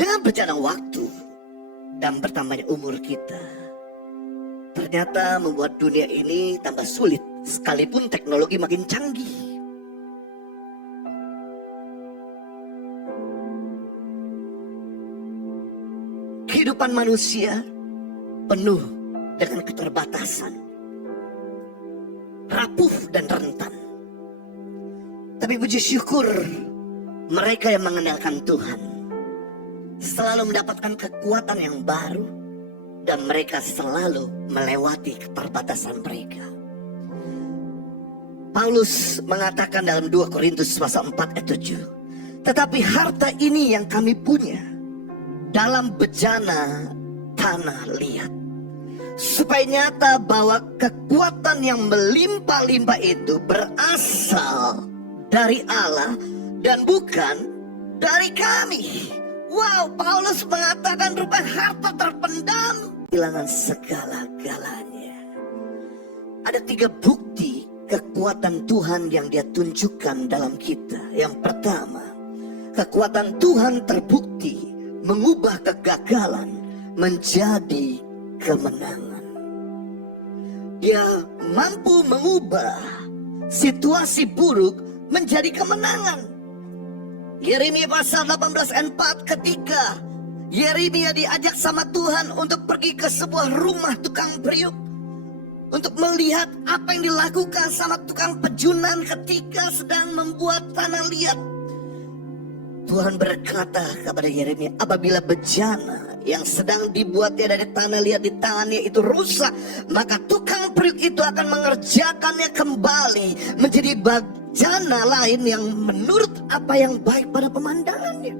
Dengan berjalan waktu dan bertambahnya umur kita, ternyata membuat dunia ini tambah sulit sekalipun teknologi makin canggih. Kehidupan manusia penuh dengan keterbatasan, rapuh dan rentan. Tapi puji syukur, mereka yang mengandalkan Tuhan selalu mendapatkan kekuatan yang baru, dan mereka selalu melewati keterbatasan mereka. Paulus mengatakan dalam 2 Korintus pasal 4 ayat 7, tetapi harta ini yang kami punya dalam bejana tanah liat, supaya nyata bahwa kekuatan yang melimpah-limpah itu berasal dari Allah dan bukan dari kami. Wow, Paulus mengatakan rupanya harta terpendam, kehilangan segala-galanya. Ada 3 bukti kekuatan Tuhan yang dia tunjukkan dalam kita. Yang pertama, kekuatan Tuhan terbukti mengubah kegagalan menjadi kemenangan. Dia mampu mengubah situasi buruk menjadi kemenangan. Yeremia pasal 18 ayat 4, ketika Yeremia diajak sama Tuhan untuk pergi ke sebuah rumah tukang periuk, untuk melihat apa yang dilakukan sama tukang pejunan ketika sedang membuat tanah liat. Tuhan berkata kepada Yeremia, apabila bejana yang sedang dibuatnya dari tanah liat di tangannya itu rusak, maka tukang periuk itu akan mengerjakannya kembali menjadi bejana lain yang menurut apa yang baik pada pemandangannya.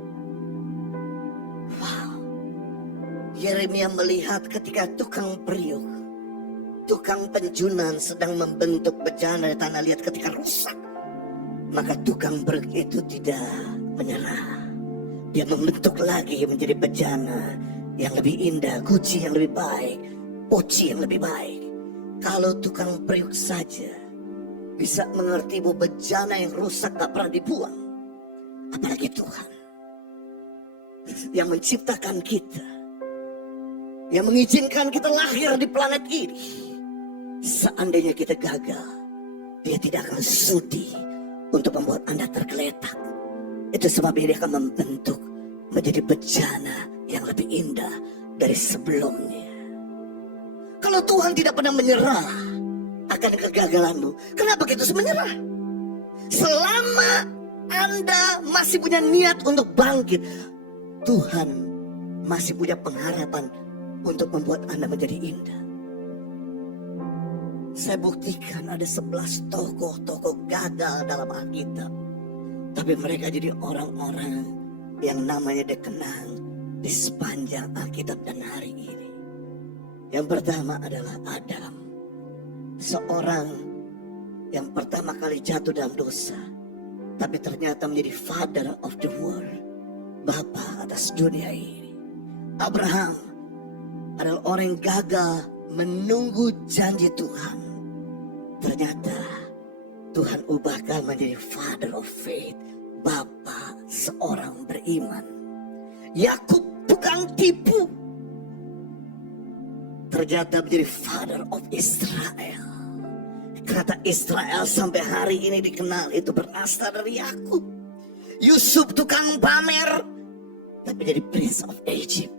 Wow. Yeremia melihat ketika tukang periuk, tukang penjunan sedang membentuk bejana di tanah liat ketika rusak, maka tukang periuk itu tidak menyerah. Dia membentuk lagi menjadi bejana yang lebih indah, guci yang lebih baik, poci yang lebih baik. Kalau tukang periuk saja bisa mengerti bahwa bejana yang rusak gak pernah dibuang, apalagi Tuhan yang menciptakan kita, yang mengizinkan kita lahir di planet ini. Seandainya kita gagal, Dia tidak akan sudi untuk membuat Anda tergeletak. Itu sebabnya Dia akan membentuk menjadi bejana yang lebih indah dari sebelumnya. Kalau Tuhan tidak pernah menyerah akan kegagalanmu, kenapa kita harus menyerah? Selama Anda masih punya niat untuk bangkit, Tuhan masih punya pengharapan untuk membuat Anda menjadi indah. Saya buktikan ada 11 tokoh-tokoh gagal dalam Alkitab, tapi mereka jadi orang-orang yang namanya dikenang di sepanjang Alkitab dan hari ini. Yang pertama adalah Adam, seorang yang pertama kali jatuh dalam dosa, tapi ternyata menjadi father of the world, bapa atas dunia ini. Abraham adalah orang yang gagal menunggu janji Tuhan, ternyata Tuhan ubahkan menjadi father of faith, bapa seorang beriman. Yakub tukang tipu, ternyata menjadi father of Israel. Kata Israel sampai hari ini dikenal itu berasal dari Yakub. Yusuf tukang pamer, tapi menjadi prince of Egypt.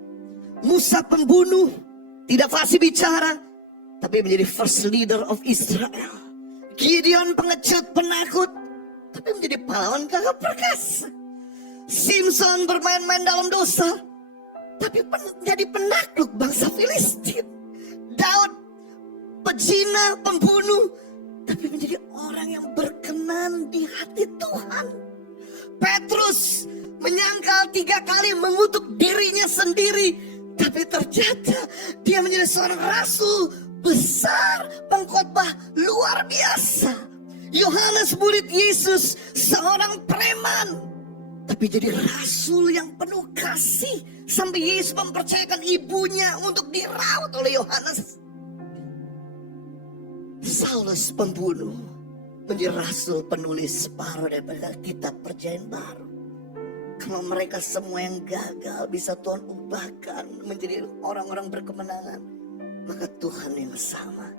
Musa pembunuh, tidak fasih bicara, tapi menjadi first leader of Israel. Gideon pengecut penakut, tapi menjadi pahlawan gagah perkasa. Simpson bermain-main dalam dosa, tapi menjadi penakluk bangsa Filistin. Daud pezina, pembunuh, tapi menjadi orang yang berkenan di hati Tuhan. Petrus menyangkal 3 kali mengutuk dirinya sendiri, tapi ternyata dia menjadi seorang rasul besar, pengkhotbah luar biasa. Yohanes murid Yesus, seorang preman, tapi jadi rasul yang penuh kasih, sampai Yesus mempercayakan ibunya untuk dirawat oleh Yohanes. Saulus pembunuh menjadi rasul penulis separuh daripada kitab Perjanjian Baru. Kalau mereka semua yang gagal bisa Tuhan ubahkan menjadi orang-orang berkemenangan, maka Tuhan yang sama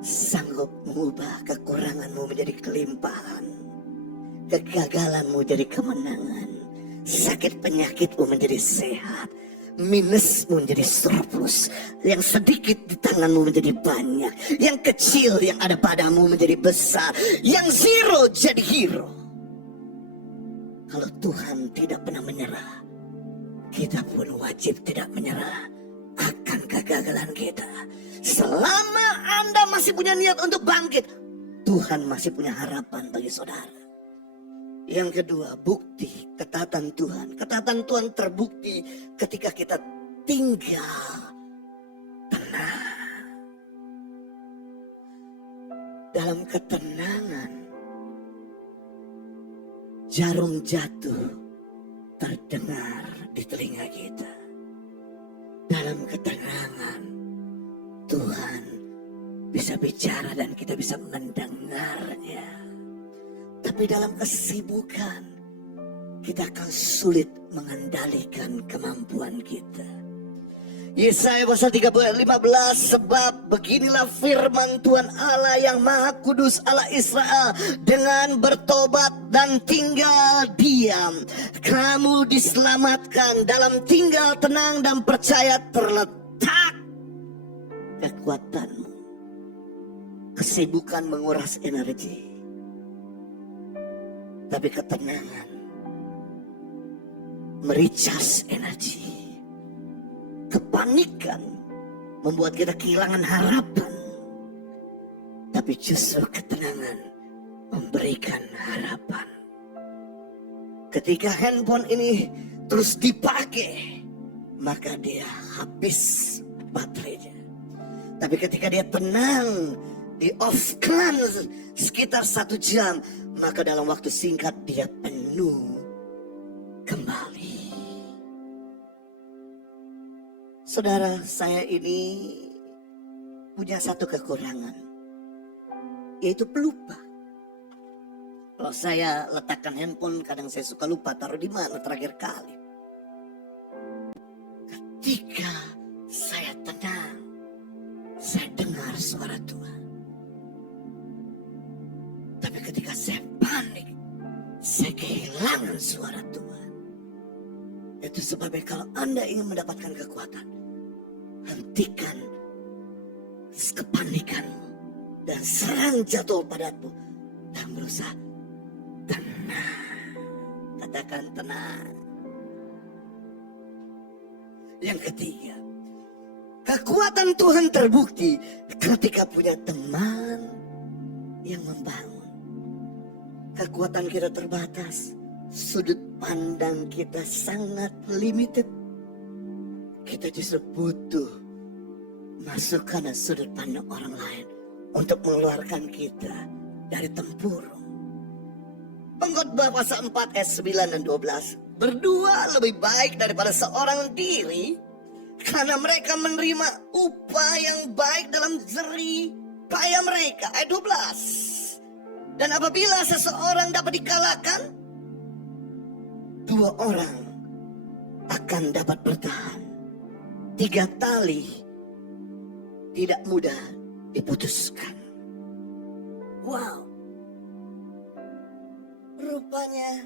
sanggup mengubah kekuranganmu menjadi kelimpahan, kegagalanmu jadi kemenangan, sakit penyakitmu menjadi sehat, minusmu menjadi surplus, yang sedikit di tanganmu menjadi banyak, yang kecil yang ada padamu menjadi besar, yang zero jadi hero. Kalau Tuhan tidak pernah menyerah, kita pun wajib tidak menyerah akan kegagalan kita. Selama Anda masih punya niat untuk bangkit, Tuhan masih punya harapan bagi saudara. Yang kedua, bukti ketaatan Tuhan. Ketaatan Tuhan terbukti ketika kita tinggal tenang. Dalam ketenangan, jarum jatuh terdengar di telinga kita. Dalam ketenangan, Tuhan bisa bicara dan kita bisa mendengarnya. Tapi dalam kesibukan, kita akan sulit mengendalikan kemampuan kita. Yesaya pasal 15, sebab beginilah firman Tuhan Allah yang Maha Kudus, Allah Israel, dengan bertobat dan tinggal diam, kamu diselamatkan. Dalam tinggal tenang dan percaya terletak kekuatanmu. Kesibukan menguras energi, tapi ketenangan mericas energi. Kepanikan membuat kita kehilangan harapan, tapi justru ketenangan memberikan harapan. Ketika handphone ini terus dipakai, maka dia habis baterainya. Tapi ketika dia tenang, di off-kan sekitar 1 jam, maka dalam waktu singkat dia penuh kembali. Saudara, saya ini punya satu kekurangan, yaitu pelupa. Kalau saya letakkan handphone, kadang saya suka lupa taruh di mana terakhir kali. Ketika saya tenang, saya dengar suara Tuhan. Tapi ketika saya panik, saya kehilangan suara Tuhan. Itu sebabnya kalau Anda ingin mendapatkan kekuatan, hentikan kepanikanmu dan serang jatuh padamu dan berusaha tenang. Katakan tenang. Yang ketiga, kekuatan Tuhan terbukti ketika punya teman yang membangun. Kekuatan kita terbatas, sudut pandang kita sangat limited. Kita justru butuh masukan dan sudut pandang orang lain untuk mengeluarkan kita dari tempurung. Pengkhotbah pasal 4 ayat 9 dan 12. Berdua lebih baik daripada seorang diri, karena mereka menerima upah yang baik dalam jerih payah mereka. Ayat 12. Dan apabila seseorang dapat dikalahkan, 2 orang akan dapat bertahan. 3 tali tidak mudah diputuskan. Wow. Rupanya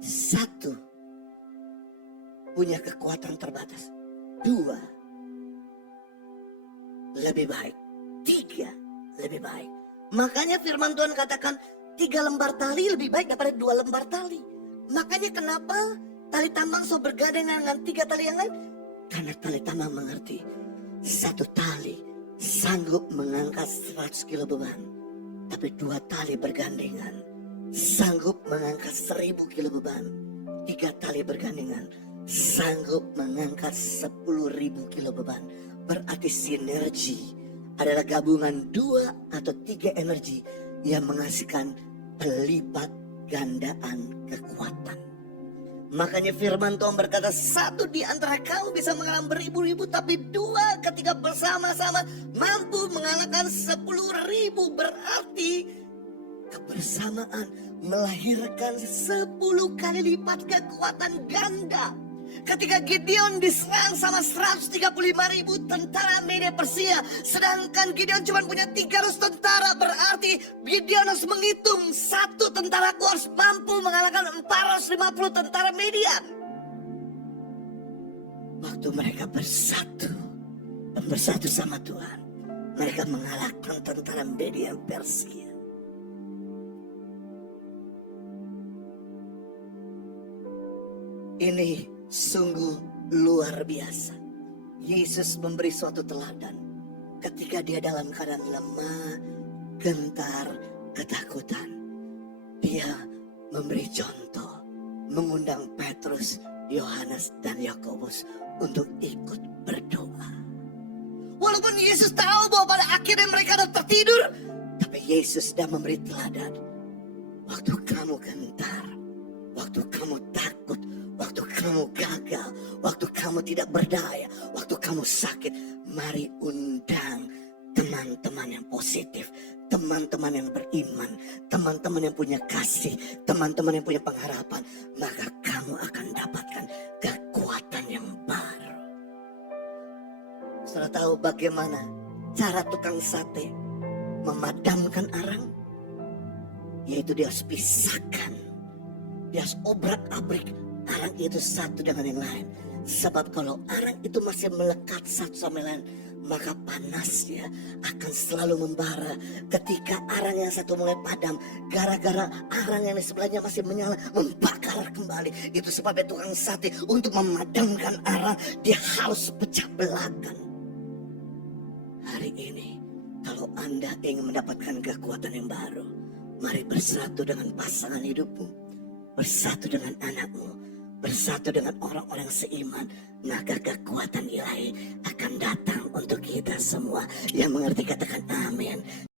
1 punya kekuatan terbatas, 2 lebih baik, 3 lebih baik. Makanya firman Tuhan katakan 3 lembar tali lebih baik daripada 2 lembar tali. Makanya kenapa tali tambang so bergandengan dengan 3 tali yang lain? Karena tali tambang mengerti 1 tali sanggup mengangkat 100 kilo beban, tapi 2 tali bergandengan sanggup mengangkat 1000 kilo beban. 3 tali bergandengan sanggup mengangkat 10.000 kilo beban. Berarti sinergi adalah gabungan 2 atau 3 energi yang menghasilkan pelipat gandaan kekuatan. Makanya firman Tuhan berkata, 1 di antara kamu bisa mengalahkan beribu-ribu, tapi 2 ketika bersama-sama mampu mengalahkan 10.000. Berarti kebersamaan melahirkan 10 kali lipat kekuatan ganda. Ketika Gideon diserang sama 135.000 tentara Media Persia, sedangkan Gideon cuma punya 300 tentara, berarti Gideon harus menghitung satu tentaraku harus mampu mengalahkan 450 tentara Median. Waktu mereka bersatu dan bersatu sama Tuhan, mereka mengalahkan tentara Media Persia. Ini sungguh luar biasa. Yesus memberi suatu teladan ketika dia dalam keadaan lemah, gentar, ketakutan. Dia memberi contoh, mengundang Petrus, Yohanes, dan Yakobus untuk ikut berdoa. Walaupun Yesus tahu bahwa pada akhirnya mereka akan tertidur, tapi Yesus sudah memberi teladan. Waktu kamu gentar, waktu kamu takut, waktu kamu gagal, waktu kamu tidak berdaya, waktu kamu sakit, mari undang teman-teman yang positif, teman-teman yang beriman, teman-teman yang punya kasih, teman-teman yang punya pengharapan. Maka kamu akan dapatkan kekuatan yang baru. Saudara tahu bagaimana cara tukang sate memadamkan arang? Yaitu dia harus pisahkan, dia harus obrak-abrik arang itu satu dengan yang lain. Sebab kalau arang itu masih melekat satu sama lain, maka panasnya akan selalu membara. Ketika arang yang satu mulai padam, gara-gara arang yang di sebelahnya masih menyala, membakar kembali. Itu sebabnya tukang sate untuk memadamkan arang, dia harus pecah belahkan. Hari ini, kalau Anda ingin mendapatkan kekuatan yang baru, mari bersatu dengan pasangan hidupmu, bersatu dengan anakmu, bersatu dengan orang-orang seiman, maka kekuatan ilahi akan datang untuk kita semua. Yang mengerti katakan amin.